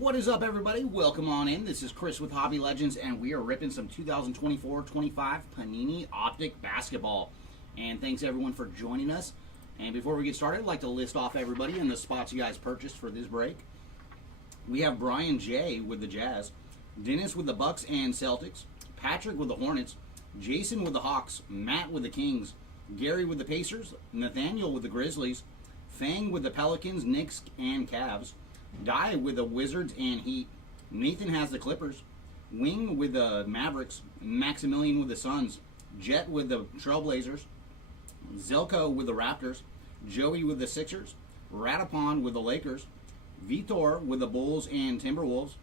What is up, everybody? Welcome on in. This is Chris with Hobby Legends, and we are ripping some 2024-25 Panini Optic basketball. And thanks, everyone, for joining us. And before we get started, I'd like to list off everybody and the spots you guys purchased for this break. We have Brian J. with the Jazz, Dennis with the Bucks and Celtics, Patrick with the Hornets, Jason with the Hawks, Matt with the Kings, Gary with the Pacers, Nathaniel with the Grizzlies, Fang with the Pelicans, Knicks, and Cavs, Dye with the Wizards and Heat, Nathan has the Clippers, Wing with the Mavericks, Maximilian with the Suns, Jet with the Trailblazers, Zelko with the Raptors, Joey with the Sixers, Ratapon with the Lakers, Vitor with the Bulls and Timberwolves,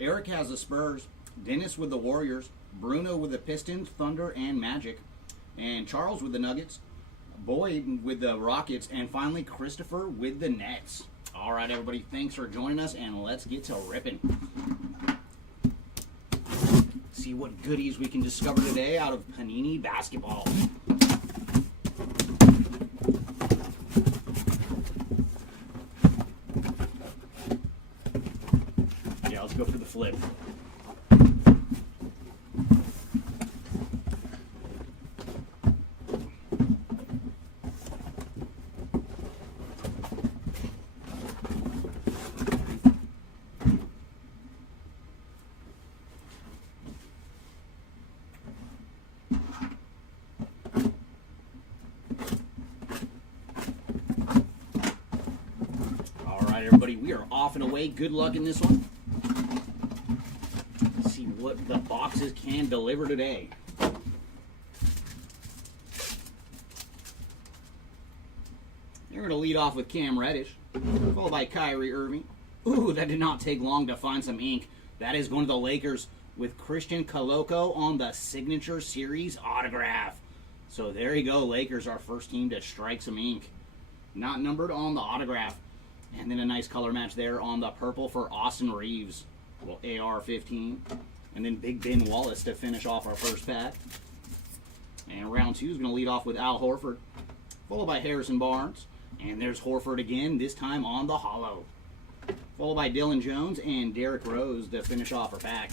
Eric has the Spurs, Dennis with the Warriors, Bruno with the Pistons, Thunder, and Magic, and Charles with the Nuggets, Boyd with the Rockets, and finally Christopher with the Nets. All right, everybody, thanks for joining us, and let's get to ripping. See what goodies we can discover today out of Panini basketball. Yeah, let's go for the flip. Everybody, we are off and away. Good luck in this one. Let's see what the boxes can deliver today. They're going to lead off with Cam Reddish, followed by Kyrie Irving. Ooh, that did not take long to find some ink. That is going to the Lakers with Christian Coloco on the Signature Series autograph. So there you go, Lakers, our first team to strike some ink. Not numbered on the autograph. And then a nice color match there on the purple for Austin Reeves. Well, AR-15. And then Big Ben Wallace to finish off our first pack. And round two is going to lead off with Al Horford, followed by Harrison Barnes. And there's Horford again, this time on the holo. Followed by Dylan Jones and Derrick Rose to finish off our pack.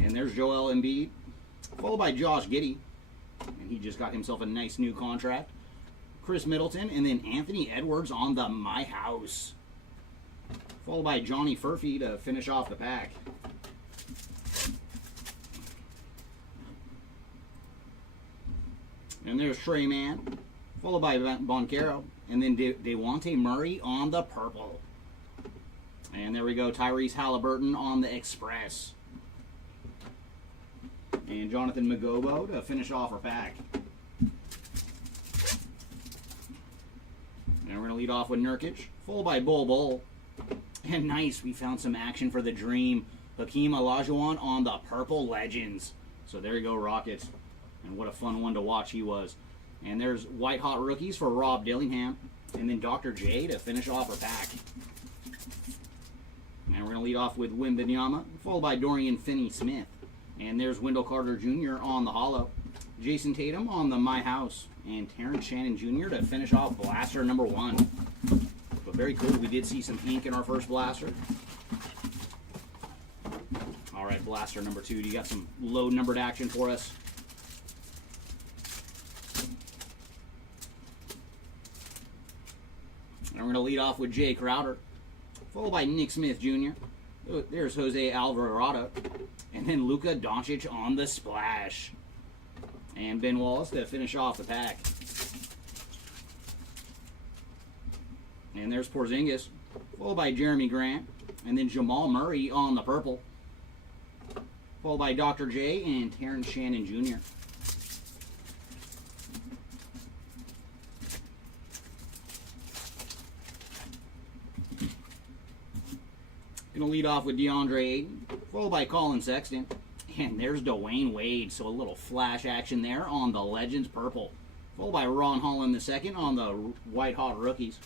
And there's Joel Embiid, followed by Josh Giddey. And he just got himself a nice new contract. Chris Middleton, and then Anthony Edwards on the My House. Followed by Johnny Furphy to finish off the pack. And there's Trey Mann, followed by Boncaro, and then Devontae Murray on the purple. And there we go, Tyrese Halliburton on the Express. And Jonathan Magobo to finish off our pack. And we're going to lead off with Nurkic, followed by Bol. And nice, we found some action for the Dream. Hakeem Olajuwon on the Purple Legends. So there you go, Rockets. And what a fun one to watch he was. And there's White Hot Rookies for Rob Dillingham. And then Dr. J to finish off our pack. And we're going to lead off with Wembanyama, followed by Dorian Finney-Smith. And there's Wendell Carter Jr. on the holo. Jason Tatum on the My House. And Terrence Shannon Jr. to finish off blaster number 1. But very cool. We did see some ink in our first blaster. All right, blaster number 2. You got some low numbered action for us? And we're going to lead off with Jay Crowder, followed by Nick Smith Jr. Oh, there's Jose Alvarado. And then Luka Doncic on the splash. And Ben Wallace to finish off the pack. And there's Porzingis, followed by Jeremy Grant. And then Jamal Murray on the purple. Followed by Dr. J and Terrence Shannon Jr. Going to lead off with DeAndre Ayton, followed by Colin Sexton. And there's Dwayne Wade, so a little flash action there on the Legends purple. Followed by Ron Holland II on the White Hot Rookies.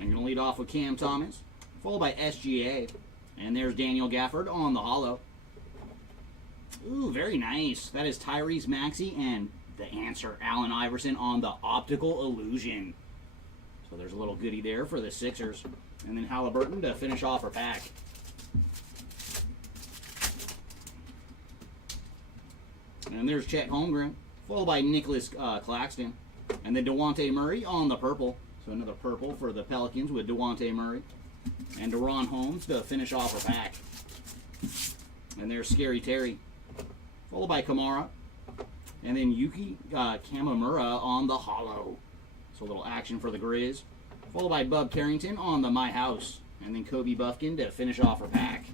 I'm going to lead off with Cam Thomas, followed by SGA. And there's Daniel Gafford on the holo. Ooh, very nice. That is Tyrese Maxey and the answer, Allen Iverson, on the Optical Illusion. So there's a little goodie there for the Sixers. And then Halliburton to finish off our pack. And there's Chet Holmgren, followed by Nicholas Claxton. And then DeJounte Murray on the purple. So another purple for the Pelicans with DeJounte Murray. And Deron Holmes to finish off our pack. And there's Scary Terry, followed by Kamara. And then Yuki Kamamura on the hollow. So a little action for the Grizz. Followed by Bub Carrington on the My House. And then Kobe Buffkin to finish off our pack.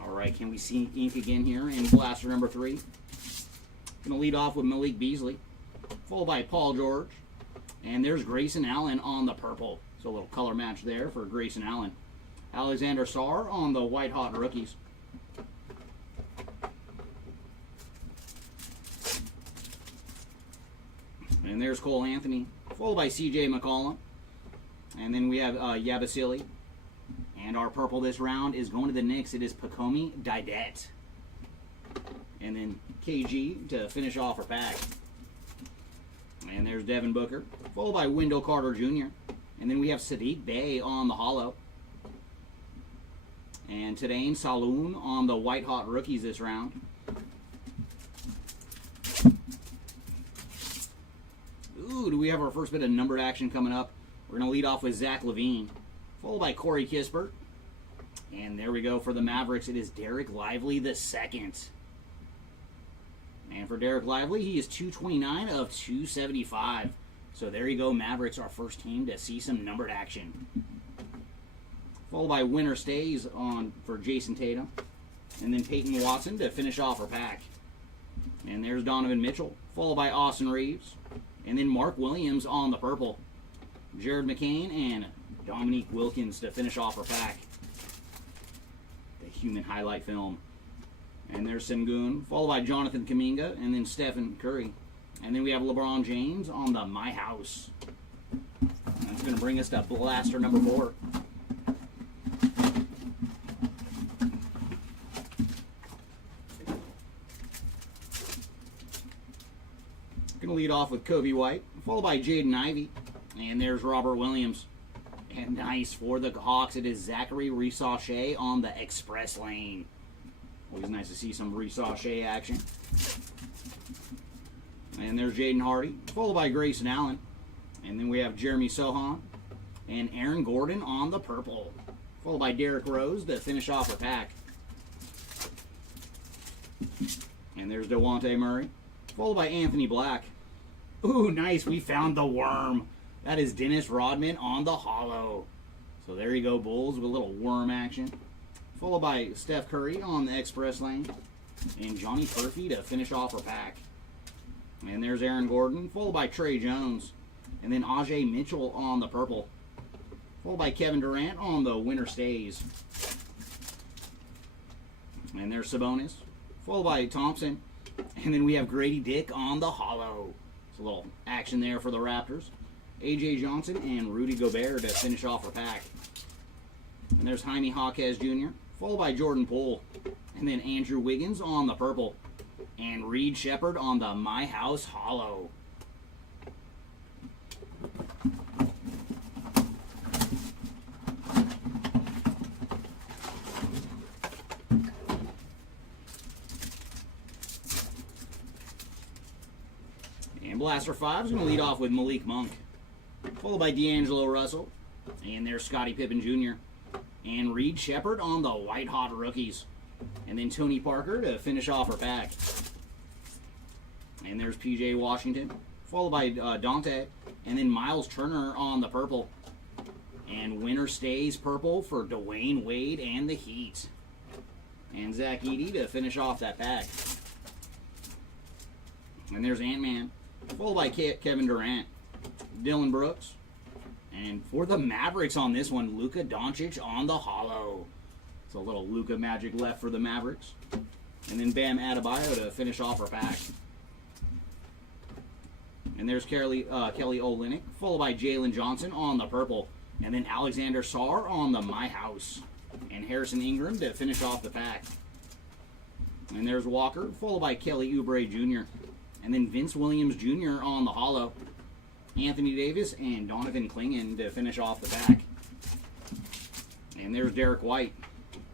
Alright, can we see ink again here in blaster number 3? Going to lead off with Malik Beasley. Followed by Paul George. And there's Grayson Allen on the purple. So a little color match there for Grayson Allen. Alexander Sarr on the white hot rookies. And there's Cole Anthony, followed by C.J. McCollum. And then we have Yabusele. And our purple this round is going to the Knicks. It is Pacomi Didet. And then KG to finish off our pack. And there's Devin Booker, followed by Wendell Carter Jr. And then we have Sadiq Bey on the hollow. And Tadane Saloon on the white hot rookies this round. Ooh, do we have our first bit of numbered action coming up? We're going to lead off with Zach LaVine, followed by Corey Kispert. And there we go for the Mavericks. It is Derek Lively the second. And for Derek Lively, he is 229 of 275. So there you go, Mavericks, our first team to see some numbered action. Followed by Winner Stays on for Jason Tatum. And then Peyton Watson to finish off our pack. And there's Donovan Mitchell, followed by Austin Reeves. And then Mark Williams on the purple. Jared McCain and Dominique Wilkins to finish off our pack. The human highlight film. And there's Sengun, followed by Jonathan Kuminga, and then Stephen Curry. And then we have LeBron James on the My House. That's going to bring us to blaster number 4. Going to lead off with Kobe White, followed by Jaden Ivey. And there's Robert Williams. And nice for the Hawks, it is Zachary Risauche on the Express Lane. Always nice to see some Risauche action. And there's Jaden Hardy, followed by Grayson Allen. And then we have Jeremy Sohan and Aaron Gordon on the purple. Followed by Derrick Rose to finish off our pack. And there's DeJounte Murray, followed by Anthony Black. Ooh, nice, we found the worm. That is Dennis Rodman on the hollow. So there you go, Bulls, with a little worm action. Followed by Steph Curry on the Express Lane. And Johnny Purfey to finish off our pack. And there's Aaron Gordon, followed by Trey Jones. And then Ajay Mitchell on the purple. Followed by Kevin Durant on the Winter Stays. And there's Sabonis, followed by Thompson. And then we have Grady Dick on the hollow. It's a little action there for the Raptors. A.J. Johnson and Rudy Gobert to finish off our pack. And there's Jaime Jaquez Jr., followed by Jordan Poole. And then Andrew Wiggins on the purple. And Reed Shepard on the My House hollow. And Blaster 5 is going to lead off with Malik Monk, followed by D'Angelo Russell. And there's Scottie Pippen Jr. And Reed Shepard on the White Hot Rookies. And then Tony Parker to finish off our pack. And there's P.J. Washington, followed by Dante. And then Miles Turner on the purple. And Winner Stays purple for Dwayne Wade and the Heat. And Zach Edey to finish off that pack. And there's Ant-Man, followed by Kevin Durant, Dylan Brooks. And for the Mavericks on this one, Luka Doncic on the hollow. It's a little Luka magic left for the Mavericks. And then Bam Adebayo to finish off our pack. And there's Kelly Olynyk, followed by Jalen Johnson on the purple. And then Alexander Sarr on the My House. And Harrison Ingram to finish off the pack. And there's Walker, followed by Kelly Oubre Jr. And then Vince Williams Jr. on the holo. Anthony Davis and Donovan Clingan to finish off the pack. And there's Derek White,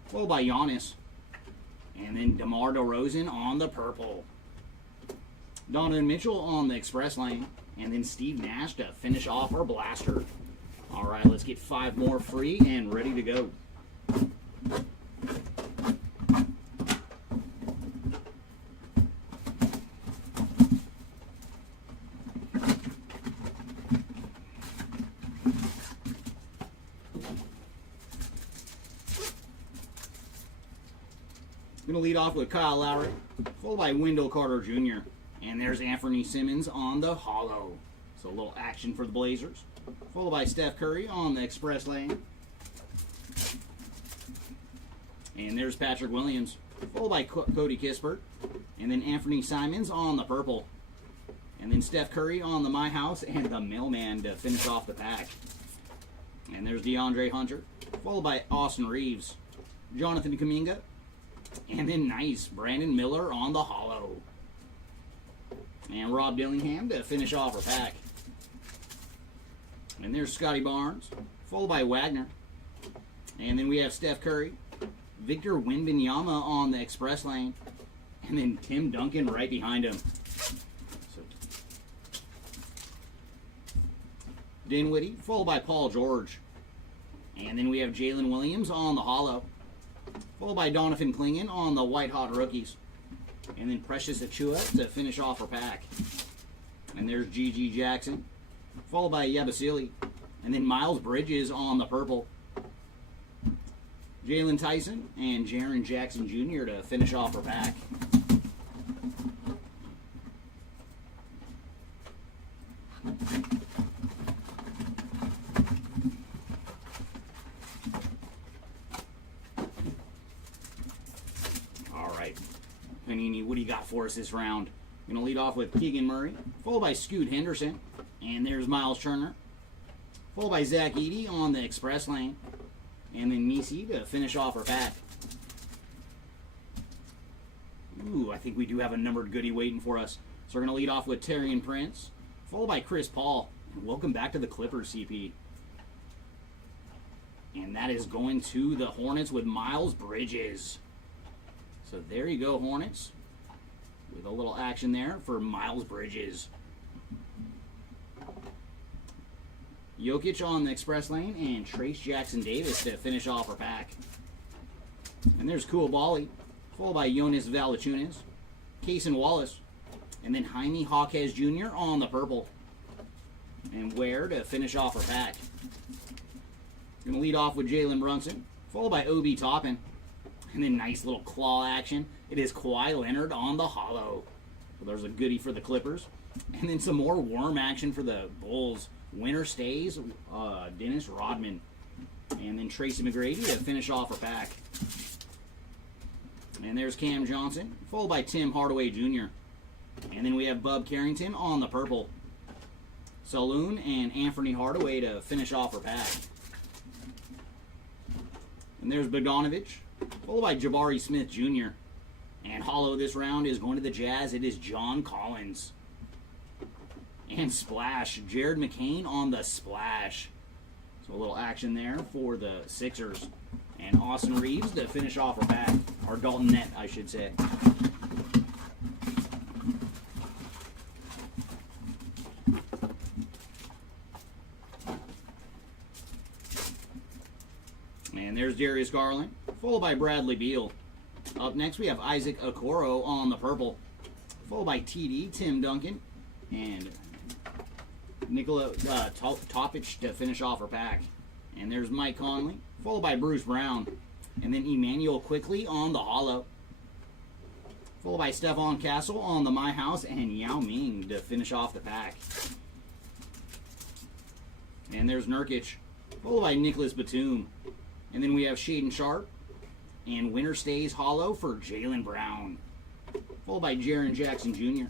followed by Giannis. And then DeMar DeRozan on the purple. Donovan Mitchell on the express lane. And then Steve Nash to finish off our blaster. All right, let's get 5 more free and ready to go. Going to lead off with Kyle Lowry, followed by Wendell Carter Jr. And there's Anthony Simmons on the holo. So a little action for the Blazers. Followed by Steph Curry on the express lane. And there's Patrick Williams, followed by Cody Kispert. And then Anthony Simons on the purple. And then Steph Curry on the My House and the Mailman to finish off the pack. And there's DeAndre Hunter, followed by Austin Reeves, Jonathan Kuminga. And then nice, Brandon Miller on the holo. And Rob Dillingham to finish off our pack. And there's Scotty Barnes, followed by Wagner. And then we have Steph Curry, Victor Wembanyama on the express lane. And then Tim Duncan right behind him. So, Dinwiddie, followed by Paul George. And then we have Jalen Williams on the holo. Followed by Donovan Clingan on the White Hot Rookies. And then Precious Achiuwa to finish off our pack. And there's G.G. Jackson, followed by Yabusele. And then Miles Bridges on the purple. Jalen Tyson and Jaren Jackson Jr. to finish off our pack. Panini, what do you got for us this round? Going to lead off with Keegan Murray, followed by Scoot Henderson, and there's Miles Turner, followed by Zach Edey on the express lane, and then Misi to finish off our pack. Ooh, I think we do have a numbered goodie waiting for us. So we're going to lead off with Taurean Prince, followed by Chris Paul, and welcome back to the Clippers, CP. And that is going to the Hornets with Miles Bridges. So there you go, Hornets, with a little action there for Miles Bridges. Jokic on the express lane and Trace Jackson Davis to finish off our pack. And there's Koulibaly, followed by Jonas Valanciunas, Cason Wallace, and then Jaime Jaquez Jr. on the purple. And Ware to finish off our pack. Going to lead off with Jalen Brunson, followed by Obi Toppin. And then nice little claw action. It is Kawhi Leonard on the holo. So there's a goodie for the Clippers. And then some more worm action for the Bulls. Winner stays, Dennis Rodman. And then Tracy McGrady to finish off our pack. And there's Cam Johnson, followed by Tim Hardaway Jr. And then we have Bub Carrington on the purple. Saloon and Anthony Hardaway to finish off our pack. And there's Bogdanovich, followed by Jabari Smith Jr. And holo this round is going to the Jazz. It is John Collins. And splash, Jared McCain on the splash. So a little action there for the Sixers. And Austin Reeves to finish off our pack. Or Dalton Net, I should say. And there's Darius Garland, followed by Bradley Beal. Up next, we have Isaac Okoro on the purple, followed by TD, Tim Duncan, and Nikola Topic to finish off our pack. And there's Mike Conley, followed by Bruce Brown, and then Emmanuel Quickly on the holo, followed by Stephon Castle on the My House, and Yao Ming to finish off the pack. And there's Nurkic, followed by Nicholas Batum. And then we have Shaden Sharp and Winter Stays holo for Jaylen Brown, followed by Jaren Jackson Jr.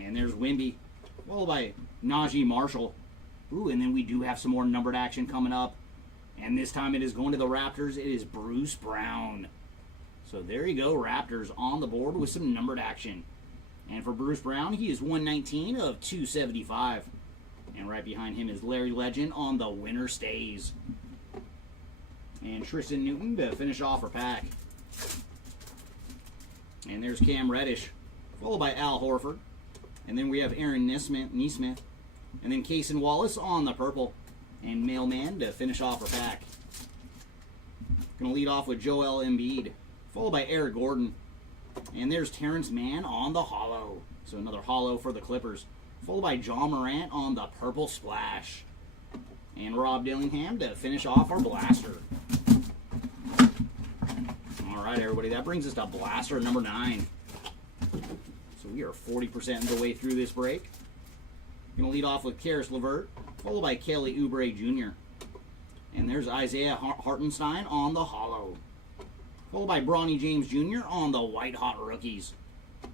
And there's Wemby, followed by Najee Marshall. Ooh, and then we do have some more numbered action coming up. And this time it is going to the Raptors. It is Bruce Brown. So there you go, Raptors on the board with some numbered action. And for Bruce Brown, he is 119 of 275. And right behind him is Larry Legend on the winner stays. And Tristan Newton to finish off our pack. And there's Cam Reddish, followed by Al Horford. And then we have Aaron Nesmith. And then Cason Wallace on the purple. And Mailman to finish off our pack. Going to lead off with Joel Embiid, followed by Eric Gordon. And there's Terrence Mann on the hollow. So another hollow for the Clippers. Followed by John Morant on the purple splash. And Rob Dillingham to finish off our blaster. All right, everybody, that brings us to blaster number 9. So we are 40% of the way through this break. Going to lead off with Karis LeVert, followed by Kelly Oubre Jr. And there's Isaiah Hartenstein on the hollow. Followed by Bronny James Jr. on the white hot rookies.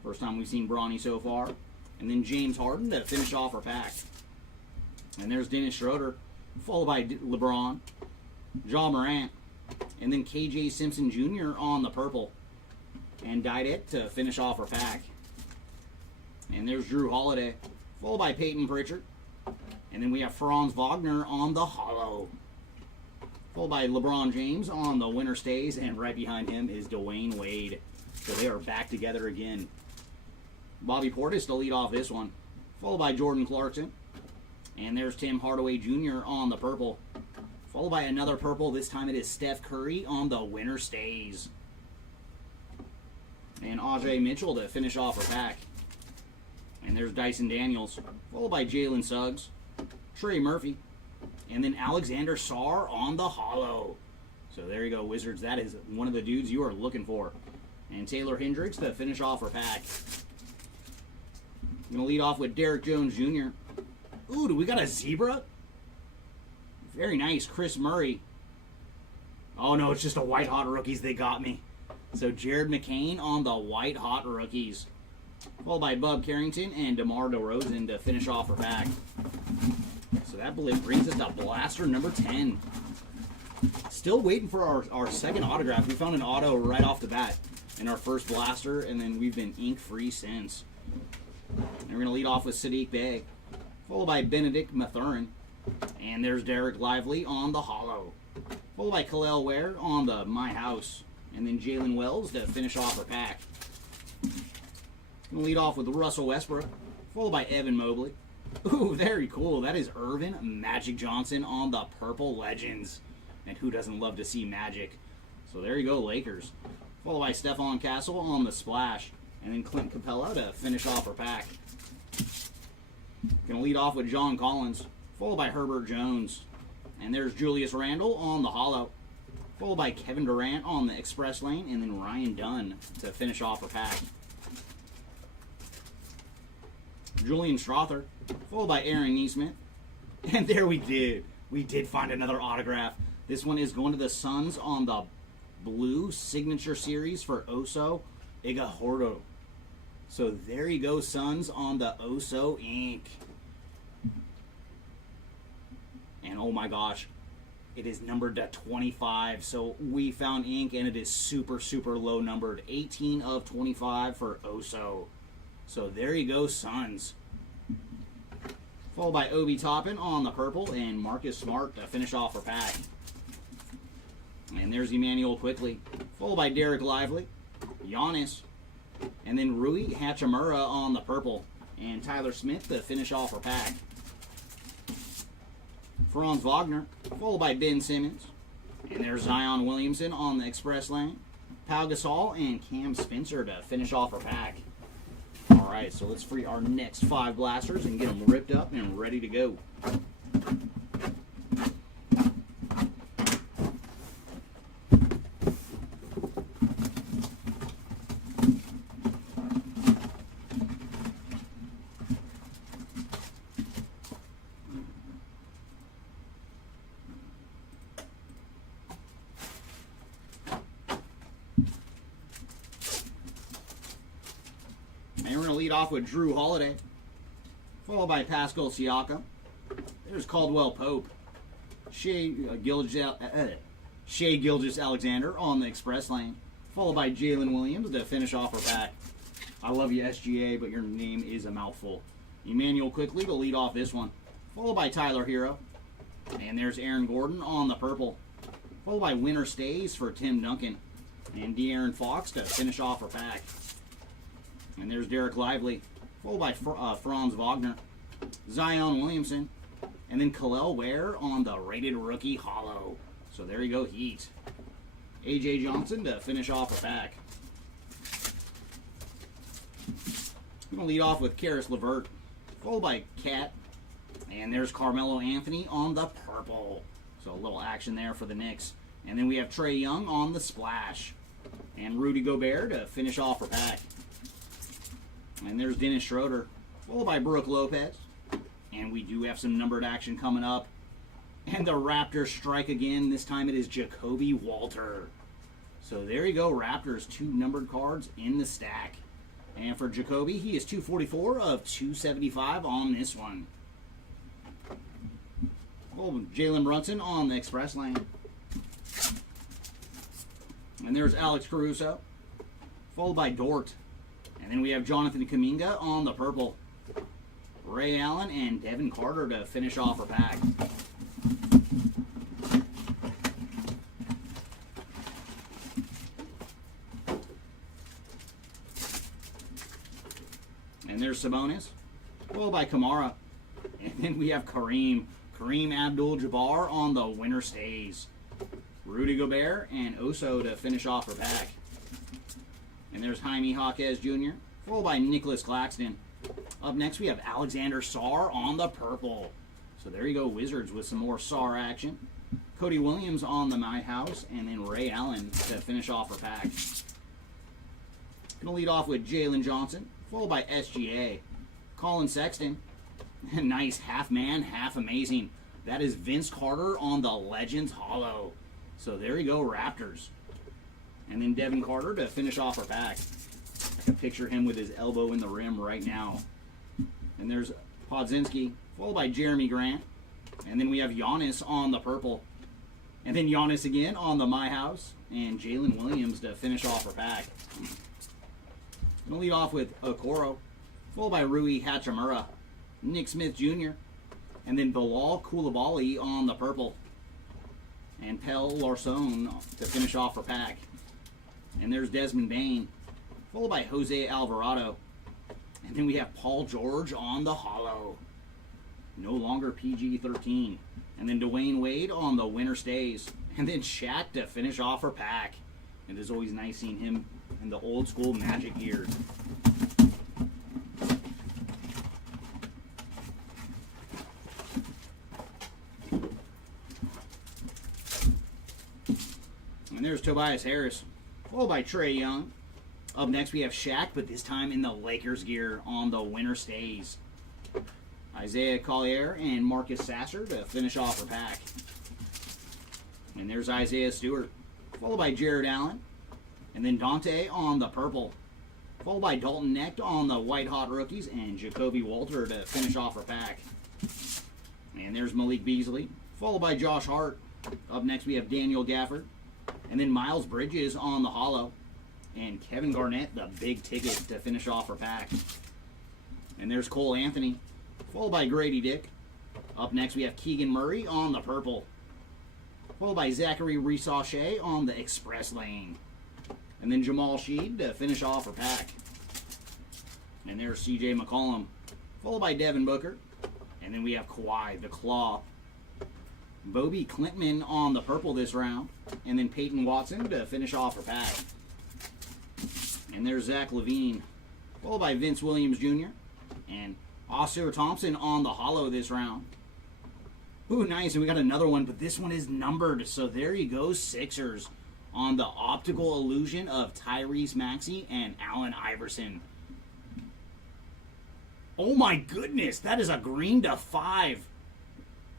First time we've seen Bronny so far. And then James Harden to finish off our pack. And there's Dennis Schroeder, followed by LeBron, Ja Morant, and then KJ Simpson Jr. on the purple. And Didet to finish off our pack. And there's Drew Holiday, followed by Peyton Pritchard. And then we have Franz Wagner on the hollow. Followed by LeBron James on the winner stays. And right behind him is Dwayne Wade. So they are back together again. Bobby Portis to lead off this one, followed by Jordan Clarkson. And there's Tim Hardaway Jr. on the purple, followed by another purple. This time it is Steph Curry on the winner stays. And Ajay Mitchell to finish off our pack. And there's Dyson Daniels, followed by Jalen Suggs, Trey Murphy, and then Alexander Sarr on the hollow. So there you go, Wizards. That is one of the dudes you are looking for. And Taylor Hendricks to finish off our pack. I'm going to lead off with Derrick Jones Jr. Ooh, do we got a zebra? Very nice. Chris Murray. Oh, no, it's just a white hot rookies. They got me. So Jared McCain on the white hot rookies. Followed by Bub Carrington and DeMar DeRozan to finish off our pack. So that brings us to blaster number 10. Still waiting for our second autograph. We found an auto right off the bat in our first blaster, and then we've been ink-free since. And we're going to lead off with Sadiq Bey, followed by Benedict Mathurin. And there's Derek Lively on the hollow. Followed by Khalil Ware on the My House. And then Jalen Wells to finish off our pack. Going to lead off with Russell Westbrook, followed by Evan Mobley. Ooh, very cool. That is Irvin Magic Johnson on the Purple Legends. And who doesn't love to see Magic? So there you go, Lakers. Followed by Stephon Castle on the splash. And then Clint Capella to finish off our pack. Going to lead off with John Collins, followed by Herbert Jones. And there's Julius Randle on the hollow, followed by Kevin Durant on the express lane, and then Ryan Dunn to finish off our pack. Julian Strother, followed by Aaron Nesmith. And there we did. We did find another autograph. This one is going to the Suns on the blue signature series for Oso Igahordo. So there you go, Suns on the Oso ink. And oh my gosh, it is numbered to 25. So we found ink and it is super, super low numbered. 18 of 25 for Oso. So there you go, Suns. Followed by Obi Toppin on the purple and Marcus Smart to finish off our pack. And there's Emmanuel Quickly, followed by Derek Lively, Giannis, and then Rui Hachimura on the purple, and Tyler Smith to finish off our pack. Franz Wagner, followed by Ben Simmons, and there's Zion Williamson on the express lane, Pau Gasol, and Cam Spencer to finish off our pack. All right, so let's free our next 5 blasters and get them ripped up and ready to go. And we're going to lead off with Drew Holiday, followed by Pascal Siakam. There's Caldwell Pope, Shea Gilgeous-Alexander on the express lane, followed by Jalen Williams to finish off our pack. I love you, SGA, but your name is a mouthful. Emmanuel Quickly to lead off this one, followed by Tyler Hero. And there's Aaron Gordon on the purple, followed by Winter Stays for Tim Duncan. And De'Aaron Fox to finish off our pack. And there's Derek Lively, followed by Franz Wagner, Zion Williamson, and then Khalil Ware on the rated rookie hollow. So there you go, Heat. A.J. Johnson to finish off a pack. I'm going to lead off with Karis LeVert, followed by Cat. And there's Carmelo Anthony on the purple. So a little action there for the Knicks. And then we have Trae Young on the splash. And Rudy Gobert to finish off our pack. And there's Dennis Schroeder, followed by Brooke Lopez. And we do have some numbered action coming up. And the Raptors strike again. This time it is Jacoby Walter. So there you go, Raptors. 2 numbered cards in the stack. And for Jacoby, he is 244 of 275 on this one. Oh, Jalen Brunson on the express lane. And there's Alex Caruso, followed by Dort. And then we have Jonathan Kuminga on the purple. Ray Allen and Devin Carter to finish off our pack. And there's Sabonis, followed by Kamara. And then we have Kareem Abdul-Jabbar on the Winter Stays. Rudy Gobert and Oso to finish off our pack. And there's Jaime Jaquez Jr., followed by Nicholas Claxton. Up next, we have Alexander Sarr on the purple. So there you go, Wizards with some more Sarr action. Cody Williams on the My House, and then Ray Allen to finish off our pack. Going to lead off with Jalen Johnson, followed by SGA. Colin Sexton. Nice, half man, half amazing. That is Vince Carter on the Legends Hollow. So there you go, Raptors. And then Devin Carter to finish off our pack. I can picture him with his elbow in the rim right now. And there's Podzinski, followed by Jeremy Grant. And then we have Giannis on the purple. And then Giannis again on the My House. And Jalen Williams to finish off our pack. I'm going to lead off with Okoro, followed by Rui Hachimura, Nick Smith Jr., and then Bilal Coulibaly on the purple. And Pell Larson to finish off our pack. And there's Desmond Bain, followed by Jose Alvarado. And then we have Paul George on the hollow. No longer PG-13. And then Dwayne Wade on the Winter Stays. And then Shaq to finish off our pack. It is always nice seeing him in the old school Magic years. And there's Tobias Harris, followed by Trae Young. Up next we have Shaq, but this time in the Lakers gear on the Winter Stays. Isaiah Collier and Marcus Sasser to finish off our pack. And there's Isaiah Stewart, followed by Jared Allen. And then Dante on the purple, followed by Dalton Knecht on the White Hot Rookies, and Jacoby Walter to finish off our pack. And there's Malik Beasley, followed by Josh Hart. Up next we have Daniel Gafford. And then Miles Bridges on the hollow. And Kevin Garnett, the big ticket, to finish off our pack. And there's Cole Anthony, followed by Grady Dick. Up next we have Keegan Murray on the purple, followed by Zachary Risauche on the express lane. And then Jamal Sheed to finish off our pack. And there's C.J. McCollum, followed by Devin Booker. And then we have Kawhi, the Claw. Bobby Clintman on the purple this round. And then Peyton Watson to finish off our pack. And there's Zach LaVine, followed by Vince Williams Jr. And Oscar Thompson on the hollow this round. Ooh, nice. And we got another one, but this one is numbered. So there you go, Sixers on the optical illusion of Tyrese Maxey and Allen Iverson. Oh my goodness, that is a green to 5.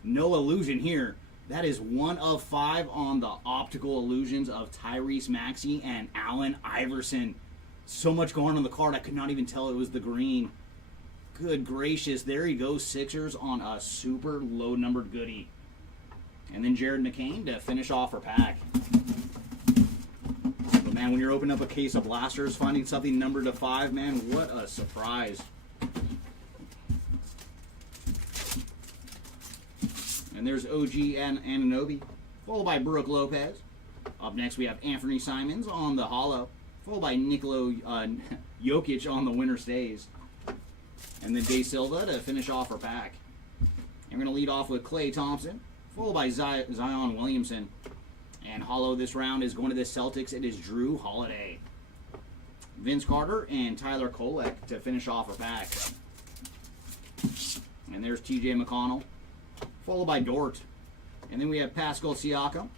No illusion here. That is 1 of 5 on the optical illusions of Tyrese Maxey and Allen Iverson. So much going on the card, I could not even tell it was the green. Good gracious, there you go, Sixers on a super low numbered goodie. And then Jared McCain to finish off our pack. Man, when you're opening up a case of blasters, finding something numbered to 5, man, what a surprise. And there's OG and Ananobi, followed by Brooke Lopez. Up next, we have Anthony Simons on the hollow, followed by Nikola Jokic on the winner stays. And then Day Silva to finish off our pack. And we're going to lead off with Klay Thompson, followed by Zion Williamson. And hollow this round is going to the Celtics. It is Drew Holiday, Vince Carter, and Tyler Kolek to finish off our pack. And there's TJ McConnell, followed by Dort. And then we have Pascal Siakam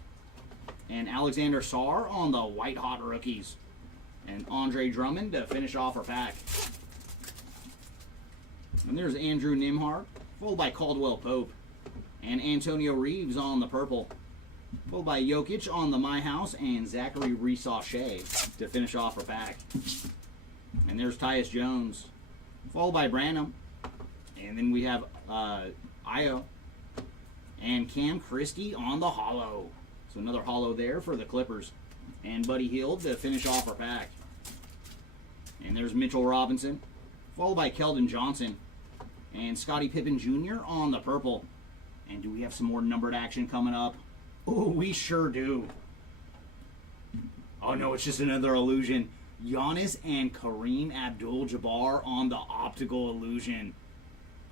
and Alexander Sarr on the white hot rookies. And Andre Drummond to finish off our pack. And there's Andrew Nimhart, followed by Caldwell Pope. And Antonio Reeves on the purple, followed by Jokic on the My House and Zachary Resache to finish off our pack. And there's Tyus Jones, followed by Branham. And then we have Io and Cam Christie on the hollow. So another hollow there for the Clippers. And Buddy Hield to finish off our pack. And there's Mitchell Robinson, followed by Keldon Johnson. And Scottie Pippen Jr. on the purple. And do we have some more numbered action coming up? Oh, we sure do. Oh no, it's just another illusion. Giannis and Kareem Abdul-Jabbar on the optical illusion.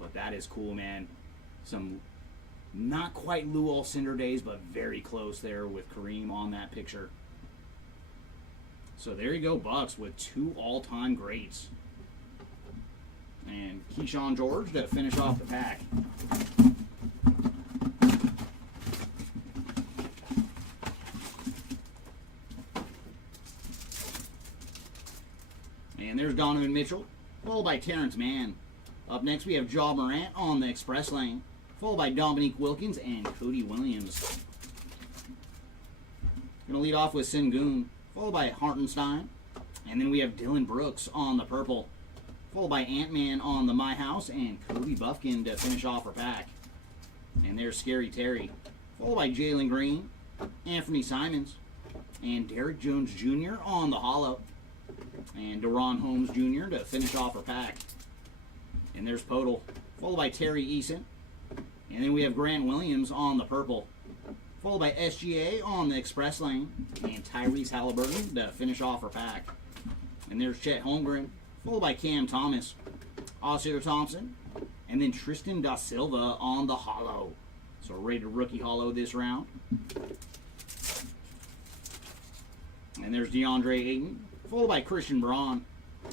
But that is cool, man. Some not quite Lou Alcindor days, but very close there with Kareem on that picture. So there you go, Bucks with 2 all-time greats. And Keyshawn George to finish off the pack. And there's Donovan Mitchell, followed by Terrence Mann. Up next, we have Ja Morant on the express lane, followed by Dominique Wilkins and Cody Williams. Going to lead off with Sengun, followed by Hartenstein. And then we have Dylan Brooks on the purple, followed by Ant-Man on the My House and Cody Buffkin to finish off our pack. And there's Scary Terry, followed by Jalen Green, Anthony Simons, and Derrick Jones Jr. on the hollow. And Deron Holmes Jr. to finish off our pack. And there's Podol, followed by Terry Eason. And then we have Grant Williams on the purple, followed by SGA on the express lane. And Tyrese Halliburton to finish off our pack. And there's Chet Holmgren, followed by Cam Thomas, Oscar Thompson, and then Tristan Da Silva on the hollow. So rated rookie hollow this round. And there's DeAndre Ayton, followed by Christian Braun.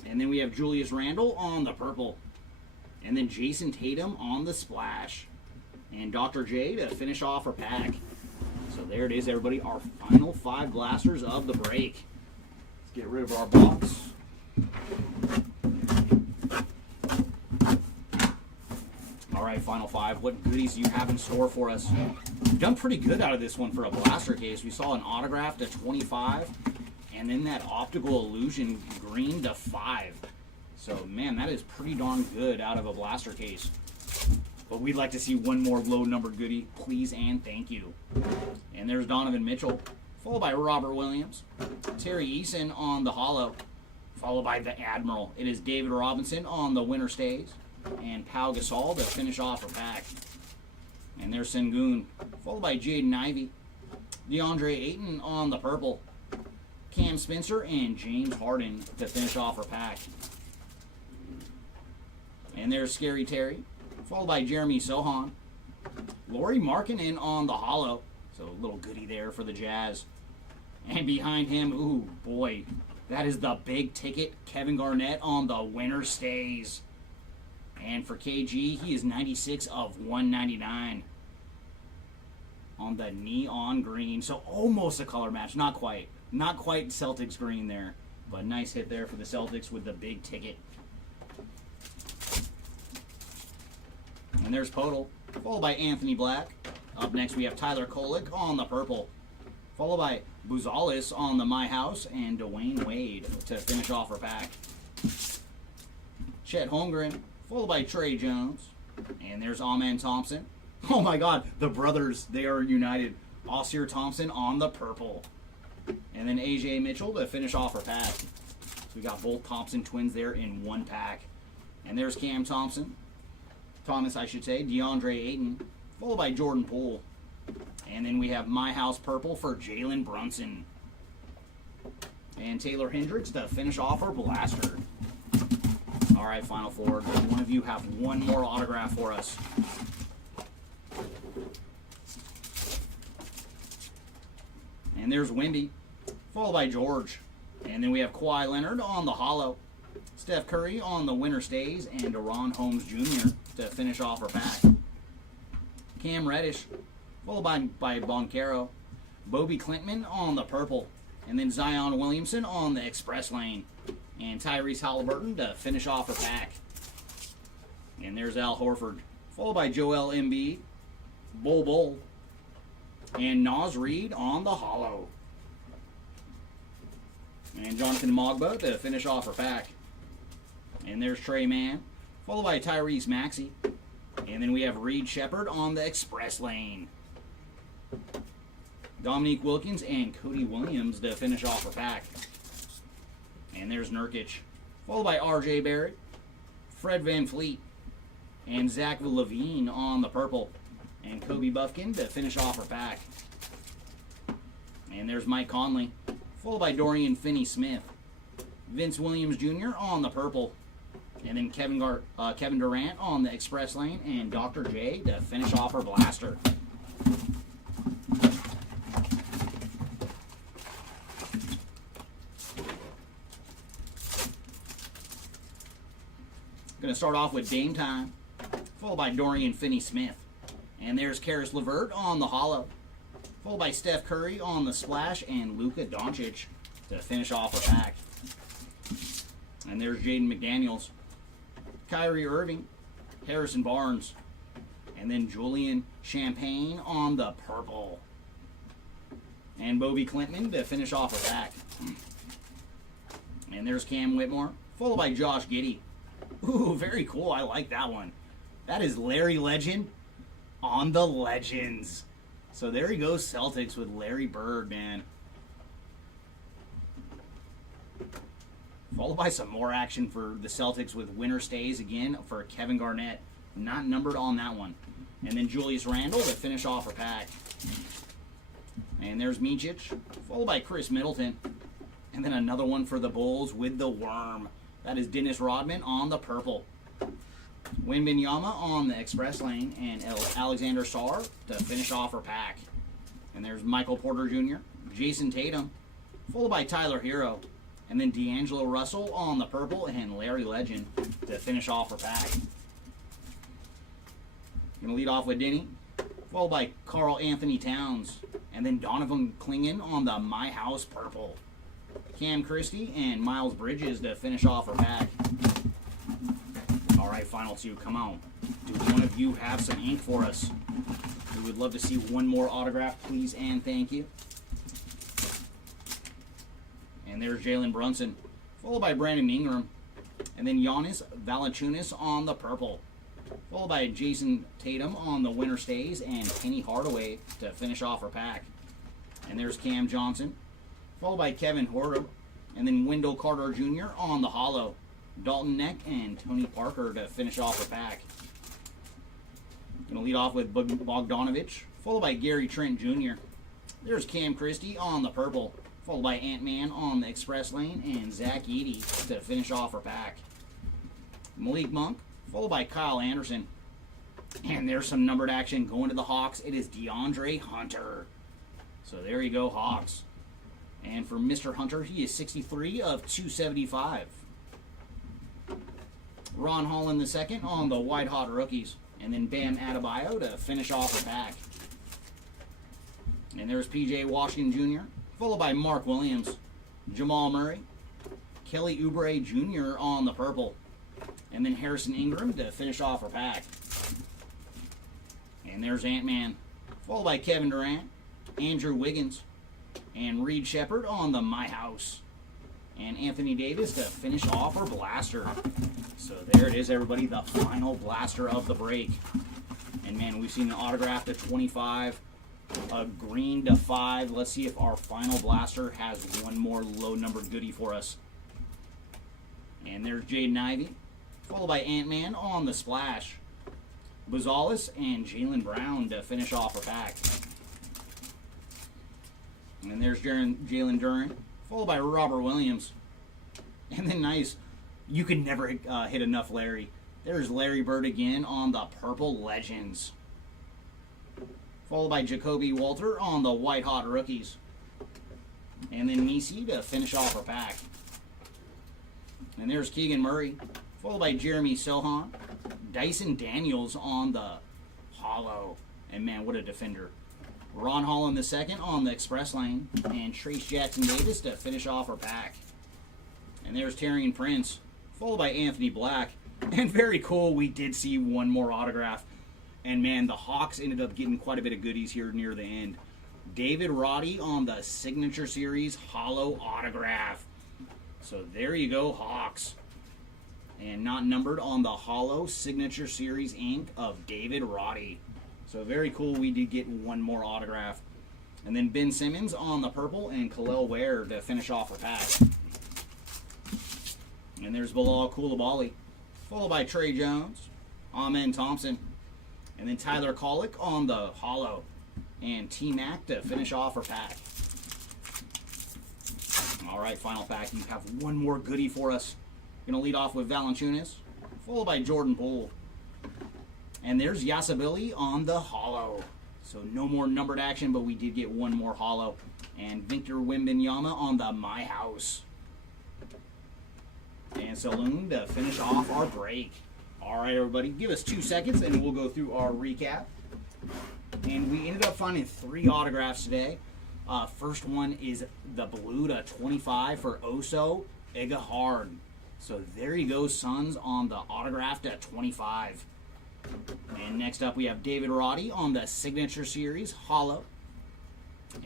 And then we have Julius Randle on the purple. And then Jason Tatum on the splash. And Dr. J to finish off our pack. So there it is, everybody. Our final 5 blasters of the break. Let's get rid of our box. Alright, final 5. What goodies do you have in store for us? We've done pretty good out of this one for a blaster case. We saw an autograph to 25. And then that optical illusion green to 5. So, man, that is pretty darn good out of a blaster case. But we'd like to see one more low-numbered goodie, please and thank you. And there's Donovan Mitchell, followed by Robert Williams. Terry Eason on the hollow, followed by the Admiral. It is David Robinson on the winner stays. And Pau Gasol to finish off a pack. And there's Sengun, followed by Jaden Ivey. DeAndre Ayton on the purple. Cam Spencer and James Harden to finish off our pack. And there's Scary Terry, followed by Jeremy Sohan. Lauri Markkanen on the hollow. So a little goodie there for the Jazz. And behind him, ooh, boy, that is the big ticket. Kevin Garnett on the winner stays. And for KG, he is 96 of 199 on the neon green. So almost a color match. Not quite. Not quite Celtics green there. But nice hit there for the Celtics with the big ticket. And there's Podol, followed by Anthony Black. Up next, we have Tyler Kolek on the purple, followed by Buzalis on the My House and Dwayne Wade to finish off our pack. Chet Holmgren, followed by Trey Jones. And there's Amen Thompson. Oh my God, the brothers, they are united. Oscar Thompson on the purple. And then AJ Mitchell to finish off our pack. So we got both Thompson twins there in one pack. And there's Cam Thomas, I should say, DeAndre Ayton, followed by Jordan Poole. And then we have My House Purple for Jalen Brunson. And Taylor Hendricks to finish off our blaster. All right, Final Four. Does one of you have one more autograph for us? And there's Wemby, followed by George. And then we have Kawhi Leonard on the holo. Steph Curry on the winner stays. And Deron Holmes Jr. to finish off our pack. Cam Reddish, followed by Boncaro. Bobby Clintman on the purple. And then Zion Williamson on the express lane. And Tyrese Halliburton to finish off our pack. And there's Al Horford, followed by Joel Embiid, Bol, and Naz Reid on the holo. And Jonathan Mogba to finish off our pack. And there's Trey Mann, followed by Tyrese Maxey. And then we have Reed Shepard on the express lane. Dominique Wilkins and Cody Williams to finish off our pack. And there's Nurkic, followed by RJ Barrett, Fred VanVleet, and Zach LaVine on the purple. And Kobe Buffkin to finish off our pack. And there's Mike Conley, followed by Dorian Finney-Smith, Vince Williams Jr. on the purple. And then Kevin Durant on the express lane, and Dr. J to finish off our blaster. Going to start off with Dame Time, followed by Dorian Finney-Smith. And there's Karis LeVert on the holo, followed by Steph Curry on the splash, and Luka Doncic to finish off our pack. And there's Jaden McDaniels, Kyrie Irving, Harrison Barnes, and then Julian Champagne on the purple. And Bobby Clintman to finish off our pack. And there's Cam Whitmore, followed by Josh Giddey. Ooh, very cool. I like that one. That is Larry Legend on the Legends. So there he goes, Celtics with Larry Bird, man. Followed by some more action for the Celtics with winner stays again for Kevin Garnett. Not numbered on that one. And then Julius Randle to finish off our pack. And there's Micic, followed by Chris Middleton. And then another one for the Bulls with the Worm. That is Dennis Rodman on the purple. Wembanyama on the express lane, and Alexander Sarr to finish off our pack. And there's Michael Porter Jr., Jason Tatum, followed by Tyler Hero. And then D'Angelo Russell on the purple, and Larry Legend to finish off our pack. Going to lead off with Denny, followed by Karl Anthony Towns. And then Donovan Clingan on the My House purple. Cam Christie and Miles Bridges to finish off our pack. All right, final two, come on. Do one of you have some ink for us? We would love to see one more autograph, please, and thank you. And there's Jalen Brunson, followed by Brandon Ingram. And then Giannis Valanciunas on the purple, followed by Jason Tatum on the winner stays, and Penny Hardaway to finish off our pack. And there's Cam Johnson, followed by Kevin Huerter, and then Wendell Carter Jr. on the holo, Dalton Neck and Tony Parker to finish off our pack. Going to lead off with Bogdanovich, followed by Gary Trent Jr. There's Cam Christie on the purple, followed by Ant-Man on the express lane, and Zach Edey to finish off our pack. Malik Monk, followed by Kyle Anderson. And there's some numbered action going to the Hawks. It is DeAndre Hunter. So there you go, Hawks. And for Mr. Hunter, he is 63 of 275. Ron Holland II on the White Hot Rookies. And then Bam Adebayo to finish off our pack. And there's P.J. Washington Jr., followed by Mark Williams, Jamal Murray, Kelly Oubre Jr. on the purple. And then Harrison Ingram to finish off our pack. And there's Ant-Man, followed by Kevin Durant, Andrew Wiggins, and Reed Shepard on the My House. And Anthony Davis to finish off our blaster. So there it is, everybody, the final blaster of the break. And man, we've seen an autograph to 25, a green to 5. Let's see if our final blaster has one more low numbered goodie for us. And there's Jaden Ivey, followed by Ant-Man on the splash. Gonzalez and Jaylen Brown to finish off our pack. And there's Jalen Duren, followed by Robert Williams. And then nice, you can never hit enough Larry. There's Larry Bird again on the Purple Legends. Followed by Jacoby Walter on the White Hot Rookies. And then Nisi to finish off our pack. And there's Keegan Murray, followed by Jeremy Sohan. Dyson Daniels on the Hollow. And man, what a defender. Ron Holland II on the Express Lane. And Trace Jackson Davis to finish off our pack. And there's Tarian Prince, followed by Anthony Black. And very cool, we did see one more autograph. And man, the Hawks ended up getting quite a bit of goodies here near the end. David Roddy on the Signature Series Hollow autograph. So there you go, Hawks. And not numbered on the Hollow Signature Series ink of David Roddy. So very cool, we did get one more autograph. And then Ben Simmons on the purple and Khalil Ware to finish off our pack. And there's Bilal Coulibaly, followed by Trey Jones, Amen Thompson, and then Tyler Kolek on the Hollow. And T-Mac to finish off our pack. All right, final pack. You have one more goodie for us. Going to lead off with Valanciunas, followed by Jordan Poole. And there's Yasabili on the Hollow. So no more numbered action, but we did get one more Hollow. And Victor Wembanyama on the My House. And Saloon to finish off our break. All right, everybody, give us 2 seconds and we'll go through our recap. And we ended up finding 3 autographs today. First one is the blue to 25 for Oso Igahard. So there you go, Suns on the autograph to 25. And next up we have David Roddy on the Signature Series Hollow.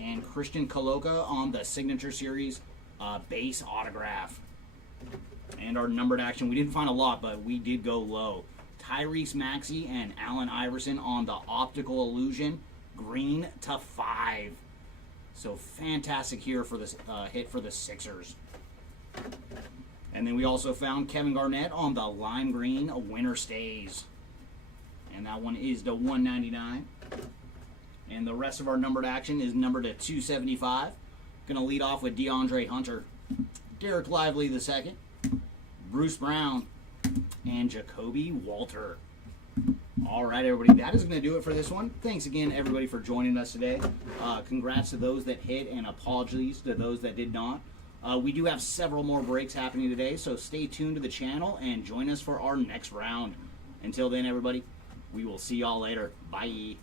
And Christian Coloca on the Signature Series base autograph. And our numbered action, we didn't find a lot, but we did go low. Tyrese Maxey and Allen Iverson on the Optical Illusion green to 5. So fantastic here for this hit for the Sixers. And then we also found Kevin Garnett on the lime green Winter Stays. And that one is to 199. And the rest of our numbered action is numbered to 275. Going to lead off with DeAndre Hunter, Derek Lively II, Bruce Brown, and Jacoby Walter. All right, everybody, that is going to do it for this one. Thanks again, everybody, for joining us today. Congrats to those that hit, and apologies to those that did not. We do have several more breaks happening today, so stay tuned to the channel and join us for our next round. Until then, everybody, we will see y'all later. Bye.